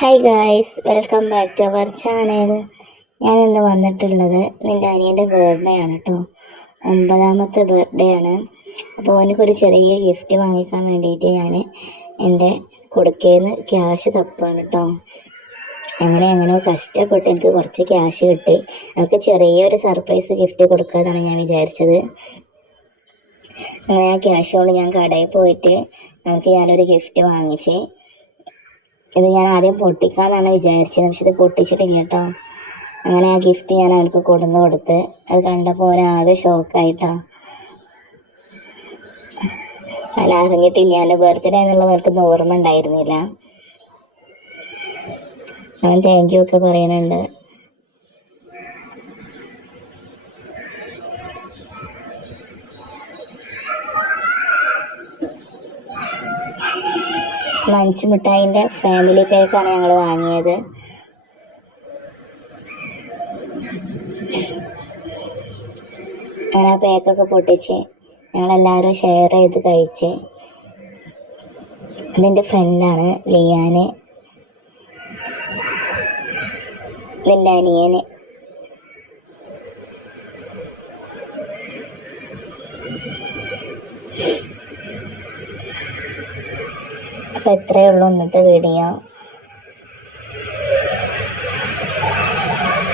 Hi guys welcome back to our channel ഞാൻ ഇന്ന് വന്നിട്ടുള്ളത് നിന്റെ അനിയന്റെ ബർത്ത്ഡേ ആണ് കേട്ടോ ഒമ്പതാമത്തെ ബർത്ത്ഡേ ആണ്. അപ്പോൾ അവനക്കൊരു ചെറിയ ഗിഫ്റ്റ് വാങ്ങിക്കാൻ വേണ്ടിയിട്ട് ഞാൻ എന്റെ കൊടുക്കേന്ന് ക്യാഷ് തപ്പാണ് കേട്ടോ അങ്ങനെ അങ്ങനെ കഷ്ടപ്പെട്ട് എനിക്ക് കുറച്ച് ക്യാഷ് കിട്ടി. അവൾക്ക് ചെറിയൊരു സർപ്രൈസ് ഗിഫ്റ്റ് കൊടുക്കാമെന്നാണ് ഞാൻ വിചാരിച്ചത്. അങ്ങനെ ആ ക്യാഷ് കൊണ്ട് ഞാൻ കടയിൽ പോയിട്ട് നമുക്ക് ഞാനൊരു ഗിഫ്റ്റ് വാങ്ങിച്ച് ഇത് ഞാൻ ആദ്യം പൊട്ടിക്കാന്നാണ് വിചാരിച്ചത്. പക്ഷെ ഇത് പൊട്ടിച്ചിട്ടില്ല കേട്ടോ. അങ്ങനെ ആ ഗിഫ്റ്റ് ഞാൻ അവൾക്ക് കൊടുന്ന് കൊടുത്ത് അത് കണ്ടപ്പോൾ ഒരാകെ ഷോക്കായിട്ടോ അല്ല അറിഞ്ഞിട്ടില്ല. എന്റെ ബർത്ത്ഡേ എന്നുള്ളത് അവർക്ക് ഓർമ്മ ഉണ്ടായിരുന്നില്ല. അവൻ താങ്ക് യു ഒക്കെ പറയുന്നുണ്ട്. മഞ്ച് മിഠായിന്റെ ഫാമിലി പാക്കാണ് ഞങ്ങൾ വാങ്ങിയത്. അങ്ങനെ ആ പാക്കൊക്കെ പൊട്ടിച്ച് ഞങ്ങളെല്ലാവരും ഷെയർ ചെയ്ത് കഴിച്ച്. അതെന്റെ ഫ്രണ്ടാണ് ലിയാന്. ഇതെന്റെ അനിയന്. അപ്പോൾ ഇത്രയേ ഉള്ളൂ ഇന്നത്തെ വീഡിയോ.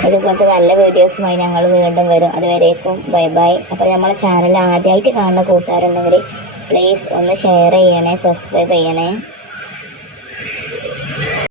ഇതുപോലത്തെ നല്ല വീഡിയോസുമായി ഞങ്ങൾ വീണ്ടും വരും. അതുവരേക്കും ബൈ ബൈ. അപ്പോൾ നമ്മളെ ചാനൽ ആദ്യമായിട്ട് കാണുന്ന കൂട്ടുകാരുണ്ടെങ്കിൽ പ്ലീസ് ഒന്ന് ഷെയർ ചെയ്യണേ സബ്സ്ക്രൈബ് ചെയ്യണേ.